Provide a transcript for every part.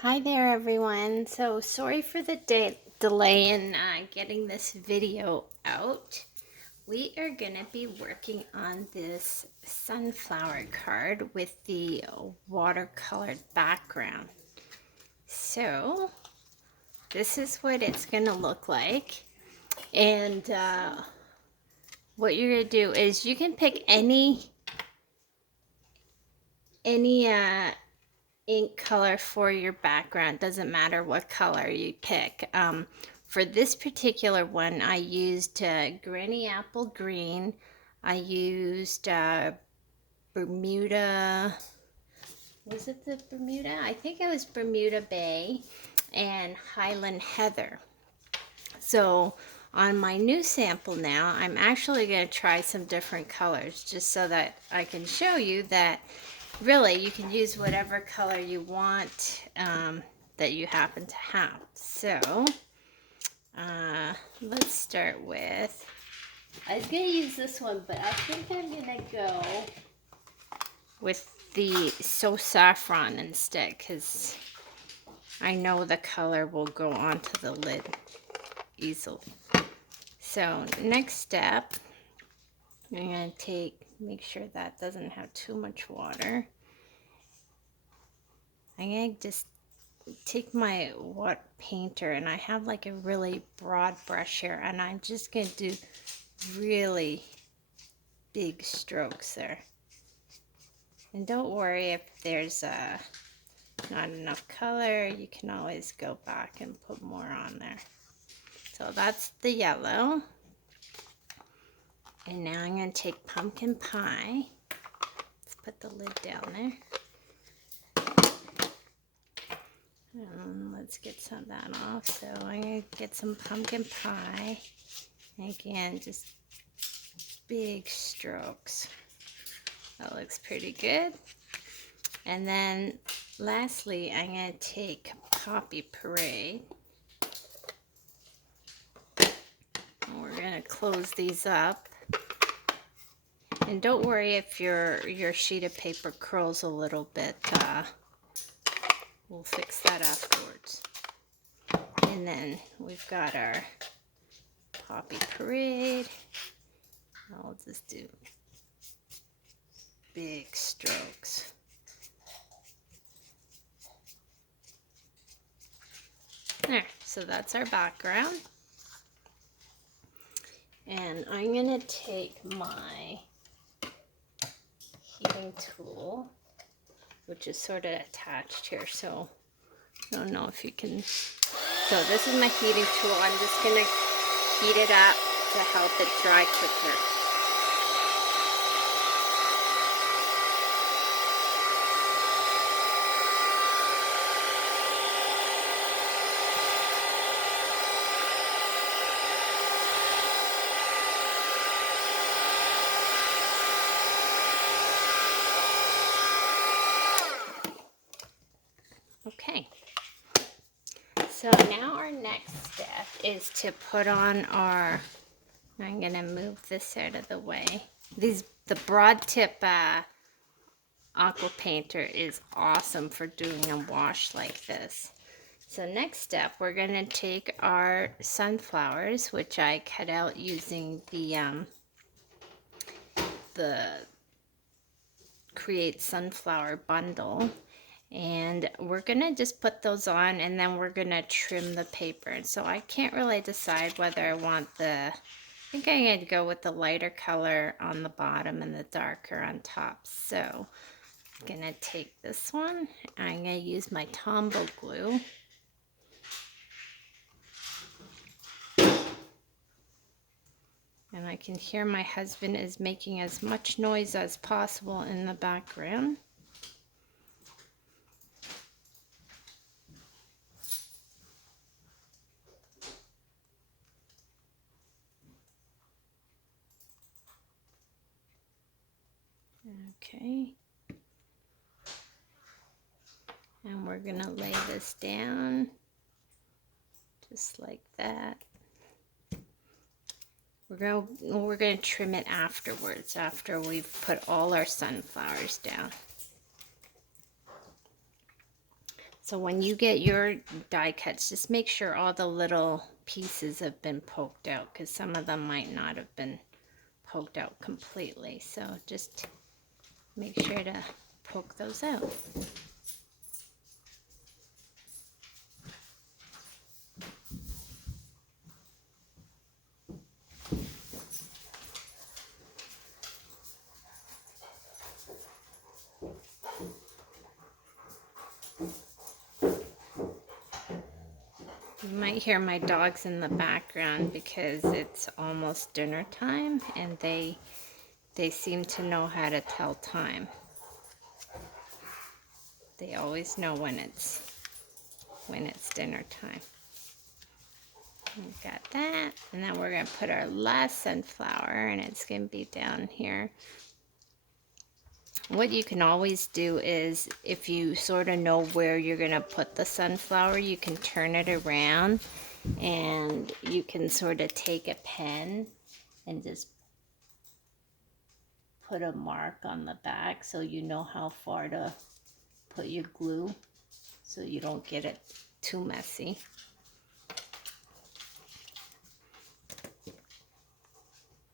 Hi there, everyone. So sorry for the delay in getting this video out. We are going to be working on this sunflower card with the watercolored background. So this is what it's going to look like. And what you're going to do is you can pick any ink color for your background. Doesn't matter what color you pick. For this particular one, I used Granny Apple Green. I used Bermuda, was it the Bermuda? I think it was Bermuda Bay, and Highland Heather. So on my new sample now, I'm actually going to try some different colors just so that I can show you that really you can use whatever color you want that you happen to have. So let's start with, I was going to use this one, but I think I'm going to go with the Saffron instead, because I know the color will go onto the lid easily. So next step, I'm going to make sure that doesn't have too much water. I'm going to just take my water painter, and I have like a really broad brush here, and I'm just going to do really big strokes there. And don't worry if there's not enough color, you can always go back and put more on there. So that's the yellow. And now I'm going to take pumpkin pie. Let's put the lid down there. Let's get some of that off. So I'm going to get some pumpkin pie. Again, just big strokes. That looks pretty good. And then lastly, I'm going to take Poppy Parade. And we're going to close these up. And don't worry if your sheet of paper curls a little bit. We'll fix that afterwards. And then we've got our Poppy Parade. I'll just do big strokes. There, so that's our background. And I'm going to take my heating tool, which is sort of attached here, so I don't know if you can. So this is my heating tool. I'm just going to heat it up to help it dry quicker. Okay, so now our next step is to put on our, I'm going to move this out of the way. The broad tip aqua painter is awesome for doing a wash like this. So next step, we're going to take our sunflowers, which I cut out using the Create Sunflower bundle. And we're gonna just put those on, and then we're gonna trim the paper. And so I can't really decide whether I want I think I'm gonna go with the lighter color on the bottom and the darker on top. So I'm gonna take this one. I'm gonna use my Tombow glue. And I can hear my husband is making as much noise as possible in the background. Okay, and we're gonna lay this down just like that. We're gonna trim it afterwards, after we've put all our sunflowers down. So when you get your die cuts, just make sure all the little pieces have been poked out, because some of them might not have been poked out completely. So just make sure to poke those out. You might hear my dogs in the background because it's almost dinner time, and they seem to know how to tell time. They always know when it's dinner time. We've got that, and then we're going to put our last sunflower, and it's going to be down here. What you can always do is, if you sort of know where you're going to put the sunflower, you can turn it around, and you can sort of take a pen and just put a mark on the back so you know how far to put your glue so you don't get it too messy.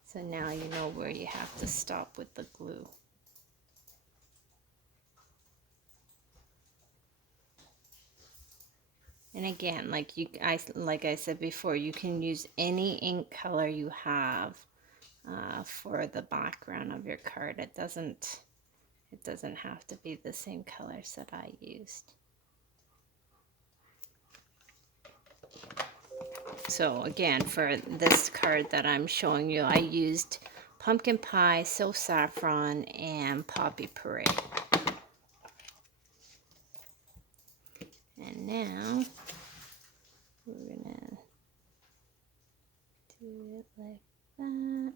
So now you know where you have to stop with the glue. And again, like I said before, you can use any ink color you have for the background of your card. It doesn't have to be the same colors that I used. So again, for this card that I'm showing you, I used Pumpkin Pie, So Saffron, and Poppy Parade. And now we're gonna do it like that.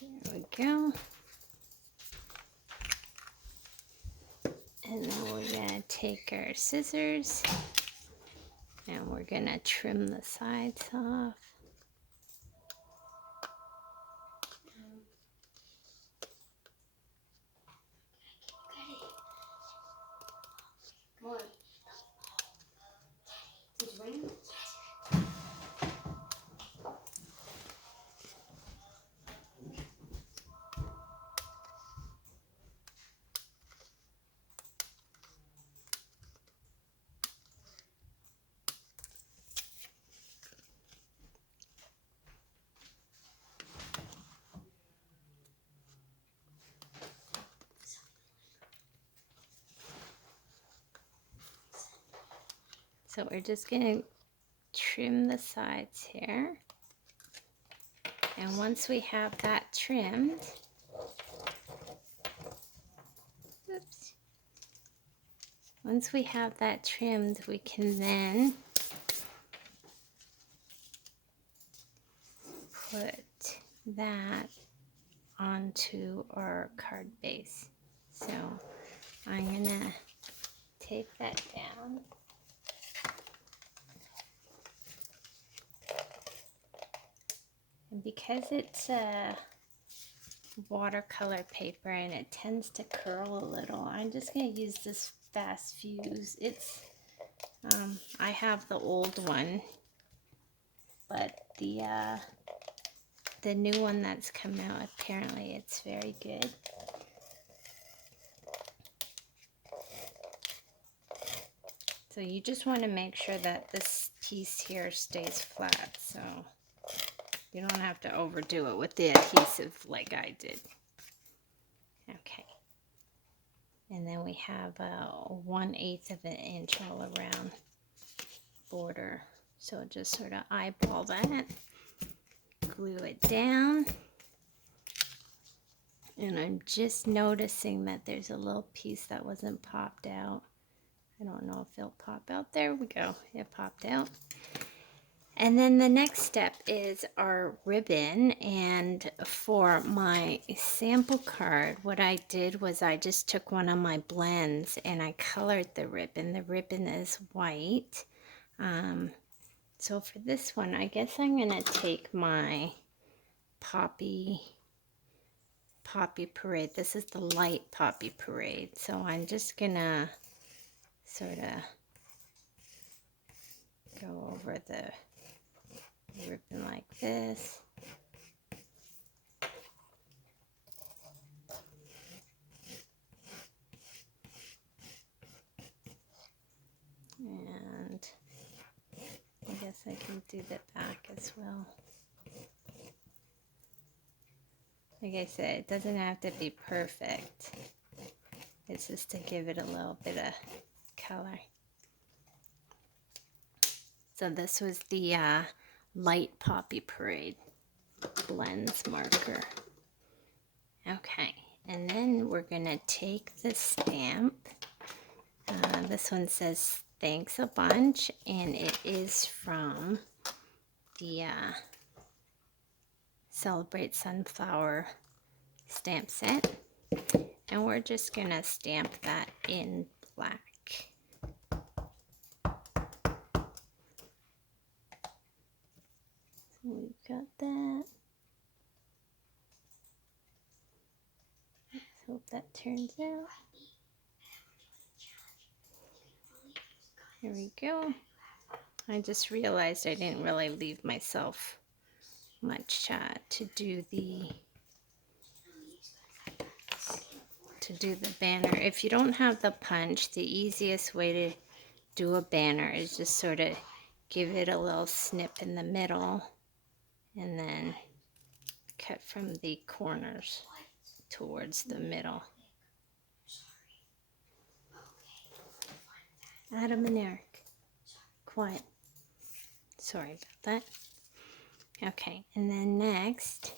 There we go. And then we're gonna take our scissors and we're gonna trim the sides off. So we're just gonna trim the sides here. And once we have that trimmed, oops. Once we have that trimmed, we can then put that onto our card base. So I'm gonna take that down. And because it's a watercolor paper and it tends to curl a little, I'm just going to use this fast fuse. It's I have the old one, but the new one that's come out, apparently it's very good. So you just want to make sure that this piece here stays flat, so you don't have to overdo it with the adhesive like I did. Okay. And then we have a 1/8 of an inch all around border. So just sort of eyeball that, glue it down. And I'm just noticing that there's a little piece that wasn't popped out. I don't know if it'll pop out. There we go. It popped out. And then the next step is our ribbon, and for my sample card, what I did was I just took one of my blends and I colored the ribbon. The ribbon is white. So for this one, I guess I'm going to take my Poppy Poppy Parade. This is the light Poppy Parade. So I'm just gonna sort of go over the ribbon like this. And I guess I can do the back as well. Like I said, it doesn't have to be perfect. It's just to give it a little bit of color. So this was the light Poppy Parade blends marker. Okay, and then we're gonna take the stamp. This one says thanks a bunch, and it is from the Celebrate Sunflower stamp set. And we're just gonna stamp that in black. So we've got that. Let's hope that turns out. Here we go. I just realized I didn't really leave myself much to do the banner. If you don't have the punch, the easiest way to do a banner is just sort of give it a little snip in the middle and then cut from the corners towards the middle. Adam and Eric, quiet. Sorry about that. Okay, and then next,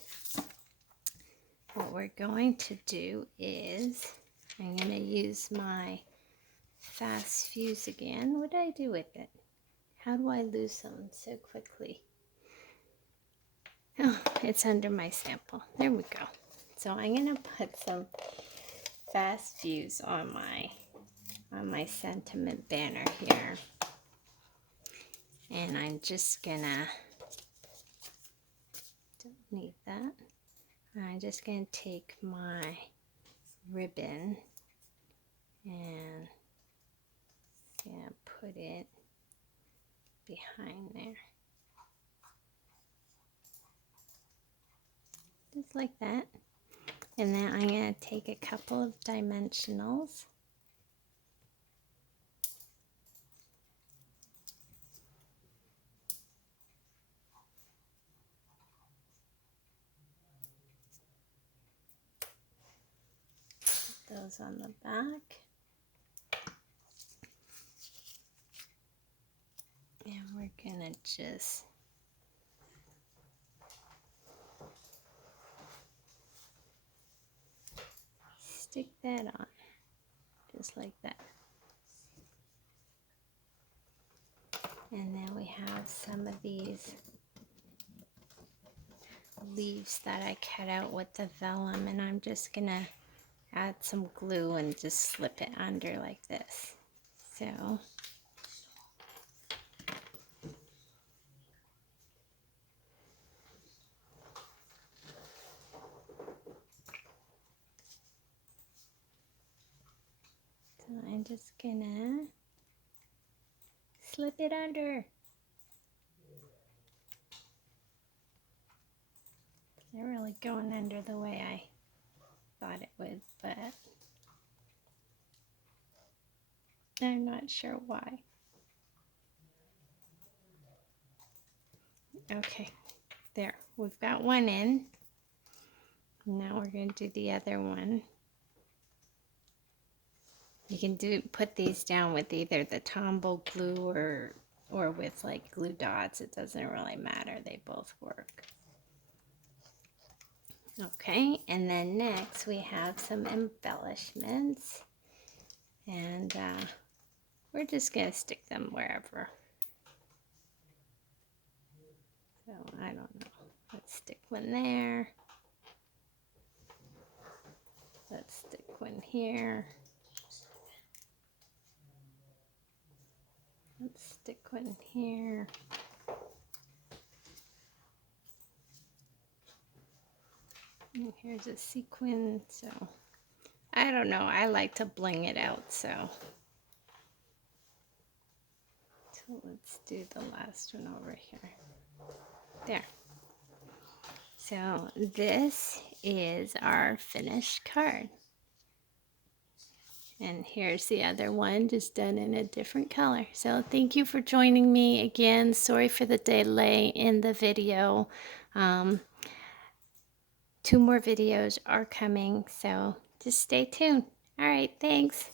what we're going to do is, I'm going to use my fast fuse again. What did I do with it? How do I lose them so quickly? Oh, it's under my sample. There we go. So I'm going to put some fast fuse on my sentiment banner here. And I'm just gonna, don't need that. I'm just gonna take my ribbon and put it behind there. Just like that. And then I'm gonna take a couple of dimensionals. Those on the back. And we're gonna just stick that on, just like that. And then we have some of these leaves that I cut out with the vellum, and I'm just gonna add some glue and just slip it under like this. So I'm just gonna slip it under. It's not really going under the way I thought it would, but I'm not sure why. Okay, there, we've got one in. Now we're going to do the other one. You can put these down with either the Tombow glue or with like glue dots. It doesn't really matter. They both work. Okay, and then next we have some embellishments. And we're just going to stick them wherever. So I don't know. Let's stick one there. Let's stick one here. Let's stick one here. And here's a sequin, so I don't know. I like to bling it out, so let's do the last one over here. There. So this is our finished card. And here's the other one, just done in a different color. So thank you for joining me again. Sorry for the delay in the video. 2 more videos are coming, so just stay tuned. All right, thanks.